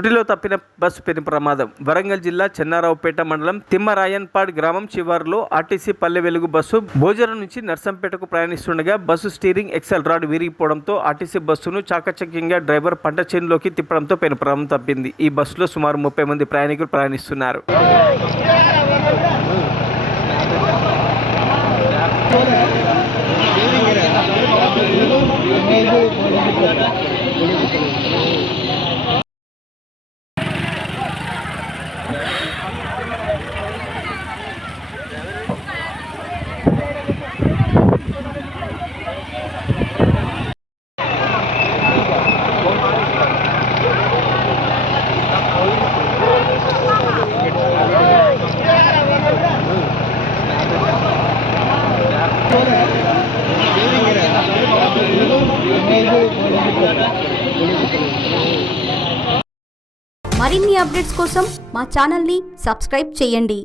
తుటిలో తప్పిన బస్సు పెను ప్రమాదం. వరంగల్ జిల్లా చెన్నారావుపేట మండలం తిమ్మరాయన్పాడ్ గ్రామం చివర్లో ఆర్టీసీ పల్లె వెలుగు బస్సు భోజనం నుంచి నర్సంపేటకు ప్రయాణిస్తుండగా బస్సు స్టీరింగ్ ఎక్సెల్ రాడ్ విరిగిపోవడంతో ఆర్టీసీ బస్సును చాకచక్యంగా డ్రైవర్ పంట చేనులోకి తిప్పడంతో పెను ప్రమాదం తప్పింది. ఈ బస్సులో సుమారు 30 మంది ప్రయాణికులు ప్రయాణిస్తున్నారు. మరిన్ని అప్డేట్స్ కోసం మా ఛానల్ని సబ్స్క్రైబ్ చేయండి.